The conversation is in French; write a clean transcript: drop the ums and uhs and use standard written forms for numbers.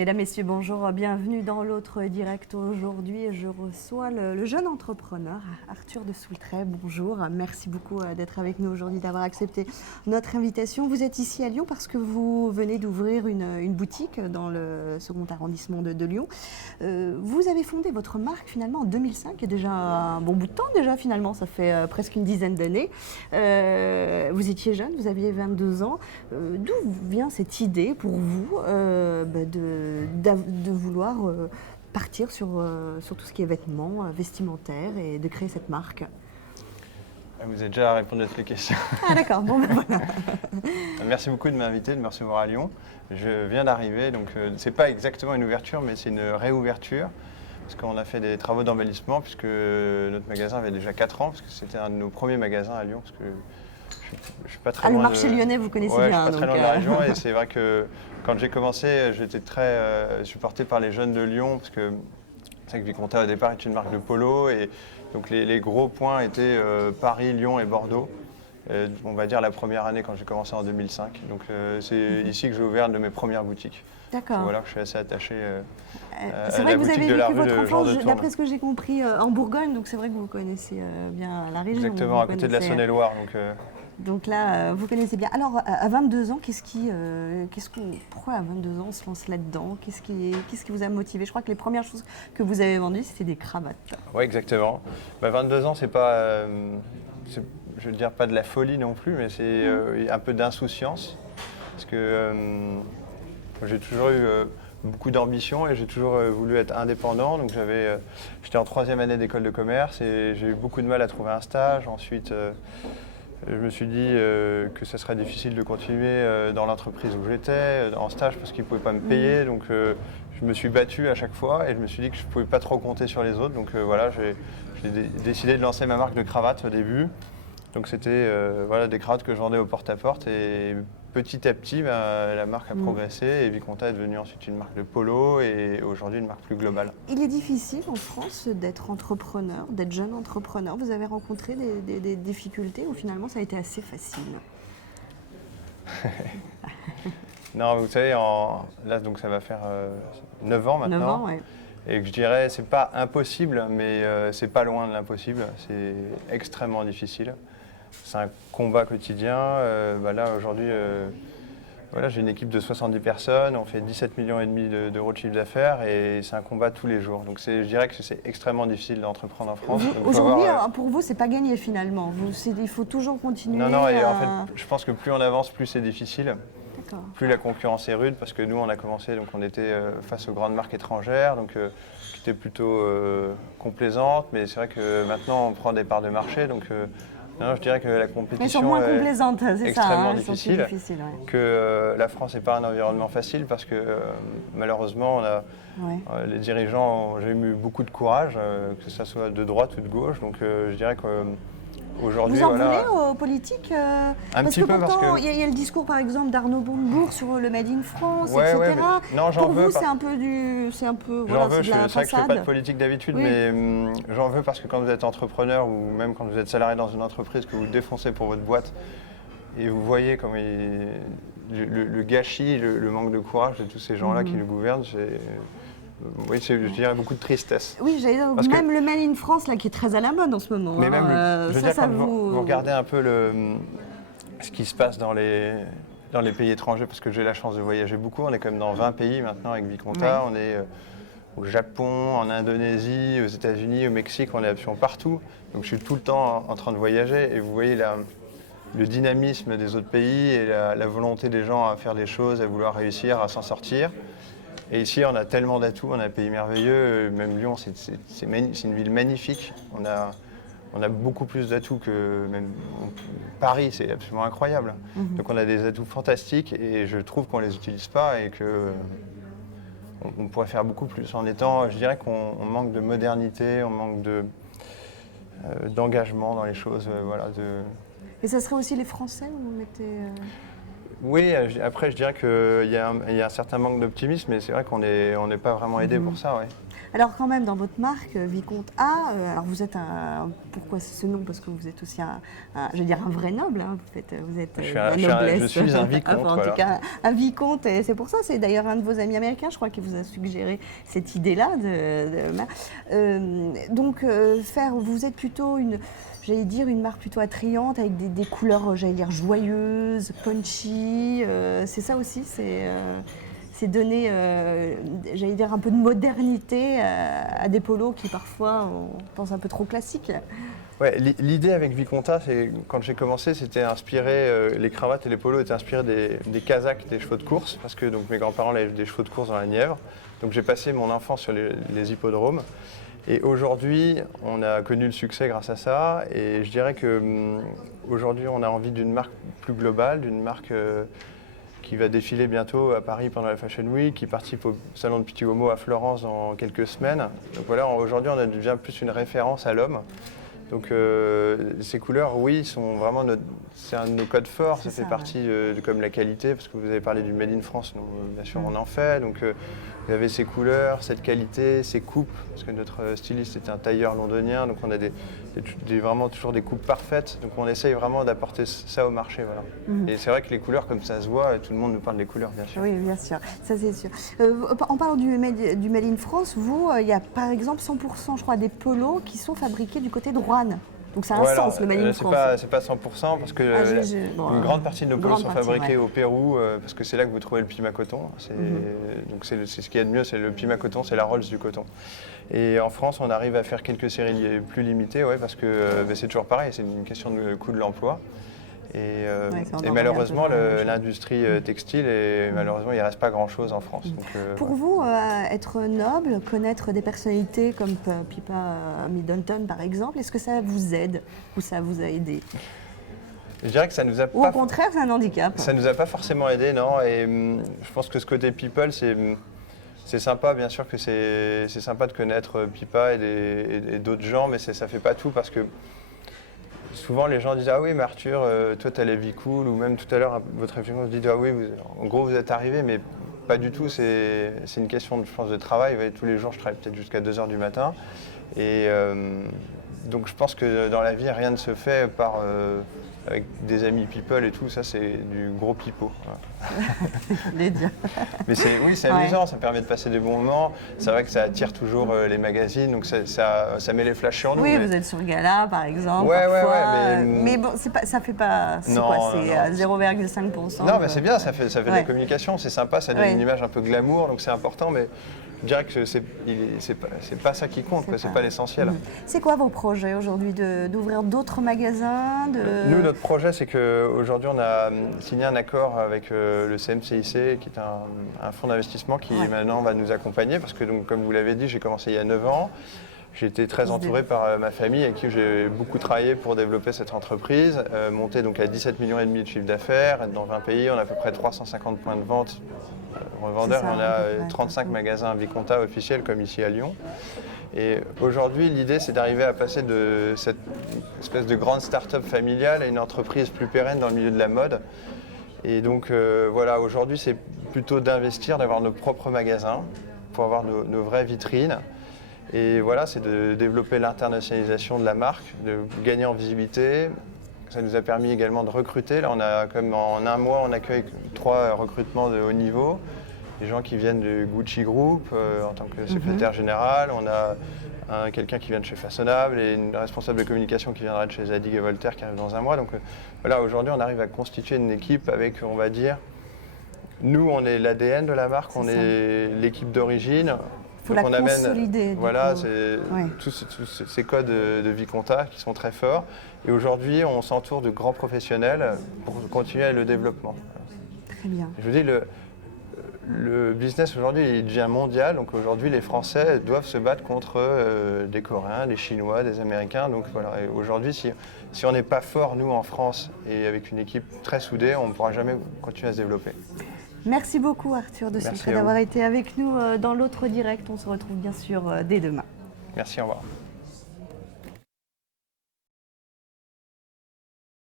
Mesdames, Messieurs, bonjour, bienvenue dans l'autre direct. Aujourd'hui, je reçois le jeune entrepreneur Arthur de Soultray. Bonjour, merci beaucoup d'être avec nous aujourd'hui, d'avoir accepté notre invitation. Vous êtes ici à Lyon parce que vous venez d'ouvrir une boutique dans le second arrondissement de Lyon. Vous avez fondé votre marque finalement en 2005, il y a déjà un bon bout de temps déjà finalement, ça fait presque une dizaine d'années. Vous étiez jeune, vous aviez 22 ans. D'où vient cette idée pour vous de vouloir partir sur tout ce qui est vêtements, vestimentaires et de créer cette marque? Vous avez déjà répondu à toutes les questions. Ah d'accord, bon ben voilà. Merci beaucoup de m'inviter, de me recevoir à Lyon. Je viens d'arriver, donc c'est pas exactement une ouverture, mais c'est une réouverture. Parce qu'on a fait des travaux d'embellissement, puisque notre magasin avait déjà 4 ans, parce que c'était un de nos premiers magasins à Lyon. Parce que je suis pas très loin. Le marché lyonnais, vous connaissez bien. Je suis pas très loin de la région, et c'est vrai que quand j'ai commencé, j'étais très supporté par les jeunes de Lyon, parce que c'est vrai que Vicomta au départ est une marque de polo, et donc les gros points étaient Paris, Lyon et Bordeaux. On va dire la première année quand j'ai commencé en 2005. Donc c'est ici que j'ai ouvert une de mes premières boutiques. D'accord. Voilà que je suis assez attaché c'est à vrai la que vous boutique avez de la vécu rue votre de Jean enfance, de Tourne. d'après ce que j'ai compris, en Bourgogne, donc c'est vrai que vous connaissez bien la région. Exactement, à côté de la Saône-et-Loire. Donc là, vous connaissez bien. Alors, à 22 ans, pourquoi à 22 ans on se lance là-dedans? Qu'est-ce qui vous a motivé? Je crois que les premières choses que vous avez vendues, c'était des cravates. Oui, exactement. 22 ans, c'est pas, je veux dire, pas de la folie non plus, mais c'est un peu d'insouciance. Parce que j'ai toujours eu beaucoup d'ambition et j'ai toujours voulu être indépendant. Donc j'étais en 3e année d'école de commerce et j'ai eu beaucoup de mal à trouver un stage. Ensuite, je me suis dit que ça serait difficile de continuer dans l'entreprise où j'étais, en stage, parce qu'ils ne pouvaient pas me payer. Donc je me suis battu à chaque fois et je me suis dit que je ne pouvais pas trop compter sur les autres. Donc voilà, j'ai décidé de lancer ma marque de cravates au début. Donc c'était des cravates que je vendais au porte-à-porte et petit à petit, la marque a progressé et Vicomta est devenue ensuite une marque de polo et aujourd'hui une marque plus globale. Il est difficile en France d'être entrepreneur, d'être jeune entrepreneur. Vous avez rencontré des difficultés ou finalement ça a été assez facile? Non, vous savez, là donc ça va faire 9 ans maintenant. 9 ans, ouais. Et que je dirais, c'est pas impossible, mais c'est pas loin de l'impossible. C'est extrêmement difficile. C'est un combat quotidien. Là, aujourd'hui, j'ai une équipe de 70 personnes. On fait 17,5 millions d'euros de chiffre d'affaires et c'est un combat tous les jours. Donc, je dirais que c'est extrêmement difficile d'entreprendre en France. Aujourd'hui, pour vous, c'est pas gagné finalement. Il faut toujours continuer. Non, et en fait, je pense que plus on avance, plus c'est difficile. D'accord. Plus la concurrence est rude, parce que nous, on a commencé, donc on était face aux grandes marques étrangères, donc qui étaient plutôt complaisantes. Mais c'est vrai que maintenant, on prend des parts de marché. Donc, non, je dirais que la compétition mais sont moins complaisantes, c'est extrêmement ça, difficile. sont plus difficiles, ouais. Que la France n'est pas un environnement facile parce que malheureusement, les dirigeants, j'ai eu beaucoup de courage, que ce soit de droite ou de gauche. Donc je dirais qu'aujourd'hui, vous en voulez aux politiques parce que pourtant, il y a le discours par exemple d'Arnaud Montebourg sur le Made in France, etc. Ouais, non, j'en veux. Pour vous, c'est un peu j'en veux, c'est vrai que je ne fais pas de politique d'habitude, mais j'en veux parce que quand vous êtes entrepreneur ou même quand vous êtes salarié dans une entreprise, que vous défoncez pour votre boîte et vous voyez comme le gâchis, le manque de courage de tous ces gens-là qui nous gouvernent, je dirais beaucoup de tristesse. Oui, même le Made in France là, qui est très à la mode en ce moment. Mais même, vous regardez un peu ce qui se passe dans les pays étrangers, parce que j'ai la chance de voyager beaucoup. On est quand même dans 20 pays maintenant avec Vicomta. On est au Japon, en Indonésie, aux États-Unis, au Mexique, on est absolument partout. Donc je suis tout le temps en train de voyager et vous voyez le dynamisme des autres pays et la volonté des gens à faire des choses, à vouloir réussir, à s'en sortir. Et ici, on a tellement d'atouts, on a un pays merveilleux, même Lyon, c'est une ville magnifique. On a beaucoup plus d'atouts que même Paris, c'est absolument incroyable. Donc on a des atouts fantastiques et je trouve qu'on ne les utilise pas et qu'on pourrait faire beaucoup plus. Je dirais qu'on manque de modernité, on manque d'engagement dans les choses. Et ça serait aussi les Français où vous mettez... Oui, après je dirais qu'il y a un certain manque d'optimisme, mais c'est vrai qu'on n'est pas vraiment aidé pour ça. Ouais. Alors quand même, dans votre marque, Vicomte A, alors vous êtes pourquoi ce nom? Parce que vous êtes aussi je veux dire un vrai noble, hein. Vous êtes je suis un vicomte. Enfin, en tout cas, un vicomte, et c'est pour ça, c'est d'ailleurs un de vos amis américains, je crois, qui vous a suggéré cette idée-là. Donc, vous êtes plutôt une marque plutôt attrayante, avec des couleurs, j'allais dire, joyeuses, punchy. C'est ça aussi, c'est donner, j'allais dire, un peu de modernité à des polos qui parfois, on pense un peu trop classiques. Ouais, l'idée avec Viconta, c'est quand j'ai commencé, c'était inspiré, les cravates et les polos étaient inspirés des Kazakhs, des chevaux de course, parce que donc, mes grands-parents avaient des chevaux de course dans la Nièvre. Donc j'ai passé mon enfance sur les hippodromes. Et aujourd'hui, on a connu le succès grâce à ça. Et je dirais qu'aujourd'hui, on a envie d'une marque plus globale, d'une marque qui va défiler bientôt à Paris pendant la Fashion Week, qui participe au salon de Pitti Uomo à Florence dans quelques semaines. Donc voilà, aujourd'hui, on devient plus une référence à l'homme. Donc ces couleurs, oui, sont vraiment c'est un de nos codes forts. Ça fait partie comme la qualité, parce que vous avez parlé du Made in France, nous, bien sûr, on en fait. Donc vous avez ces couleurs, cette qualité, ces coupes, parce que notre styliste est un tailleur londonien, donc on a vraiment toujours des coupes parfaites. Donc on essaye vraiment d'apporter ça au marché. Voilà. Et c'est vrai que les couleurs, comme ça se voit, tout le monde nous parle des couleurs, bien sûr. Oui, bien sûr, ça c'est sûr. En parlant du Made in France, il y a par exemple 100%, je crois, des polos qui sont fabriqués du côté de Roanne. Donc ça a un sens, le Made in France. C'est pas 100% parce que une grande partie de nos polos sont fabriqués au Pérou, parce que c'est là que vous trouvez le Pima coton. Donc c'est ce qu'il y a de mieux, c'est le Pima coton, c'est la Rolls du coton. Et en France, on arrive à faire quelques séries plus limitées, parce que c'est toujours pareil, c'est une question de coût de l'emploi. Et malheureusement, l'industrie textile, malheureusement, il ne reste pas grand-chose en France. Donc, pour vous, être noble, connaître des personnalités comme Pippa Middleton, par exemple, est-ce que ça vous aide ou ça vous a aidé? Je dirais que ça nous a ou au contraire, c'est un handicap? Ça ne nous a pas forcément aidé, non. Et je pense que ce côté people, c'est sympa, bien sûr que c'est sympa de connaître Pippa et d'autres gens, mais ça ne fait pas tout parce que souvent, les gens disent « Ah oui, mais Arthur, toi, tu as la vie cool » ou même tout à l'heure, votre réflexion se dit « Ah oui, en gros, vous êtes arrivé », mais pas du tout. C'est une question, je pense, de travail. Vous voyez, tous les jours, je travaille peut-être jusqu'à 2 h du matin. Et donc, je pense que dans la vie, rien ne se fait avec des amis people et tout. Ça, c'est du gros pipeau. Les dire. Mais c'est amusant, ça permet de passer des bons moments. C'est vrai que ça attire toujours les magazines, donc ça met les flashs sur nous. Oui, vous êtes sur Gala, par exemple. Ouais, mais bon, ça fait pas. C'est quoi? C'est 0,5%. Non, mais c'est bien, ça fait de la communication, c'est sympa, ça donne une image un peu glamour, donc c'est important, mais je dirais que c'est pas ça qui compte, c'est pas l'essentiel. C'est quoi vos projets aujourd'hui? D'ouvrir d'autres magasins? Nous, notre projet, c'est qu'aujourd'hui, on a signé un accord avec le CMCIC, qui est un fonds d'investissement qui maintenant va nous accompagner, parce que, donc, comme vous l'avez dit, j'ai commencé il y a 9 ans. J'ai été très entouré par ma famille avec qui j'ai beaucoup travaillé pour développer cette entreprise, monter donc à 17,5 millions de chiffre d'affaires, être dans 20 pays, on a à peu près 350 points de vente revendeurs, on a 35 magasins Viconta officiels comme ici à Lyon. Et aujourd'hui, l'idée, c'est d'arriver à passer de cette espèce de grande start-up familiale à une entreprise plus pérenne dans le milieu de la mode. Et donc voilà, aujourd'hui, c'est plutôt d'investir, d'avoir nos propres magasins pour avoir nos vraies vitrines. Et voilà, c'est de développer l'internationalisation de la marque, de gagner en visibilité. Ça nous a permis également de recruter. Là, en un mois, on accueille 3 recrutements de haut niveau. Des gens qui viennent du Gucci Group en tant que secrétaire général. On a quelqu'un qui vient de chez Façonnable et une responsable de communication qui viendra de chez Zadig et Voltaire qui arrive dans un mois. Donc voilà, aujourd'hui, on arrive à constituer une équipe avec, on va dire, nous, on est l'ADN de la marque, on est l'équipe d'origine. Il faut la consolider. Voilà, tous ces codes de Viconta qui sont très forts. Et aujourd'hui, on s'entoure de grands professionnels pour continuer le développement. Très bien. Je vous dis, le business aujourd'hui il devient mondial. Donc aujourd'hui, les Français doivent se battre contre des Coréens, des Chinois, des Américains. Donc voilà. Et aujourd'hui, si on n'est pas fort, nous, en France, et avec une équipe très soudée, on ne pourra jamais continuer à se développer. Merci beaucoup Arthur de Soultrait d'avoir été avec nous dans l'autre direct. On se retrouve bien sûr dès demain. Merci, au revoir.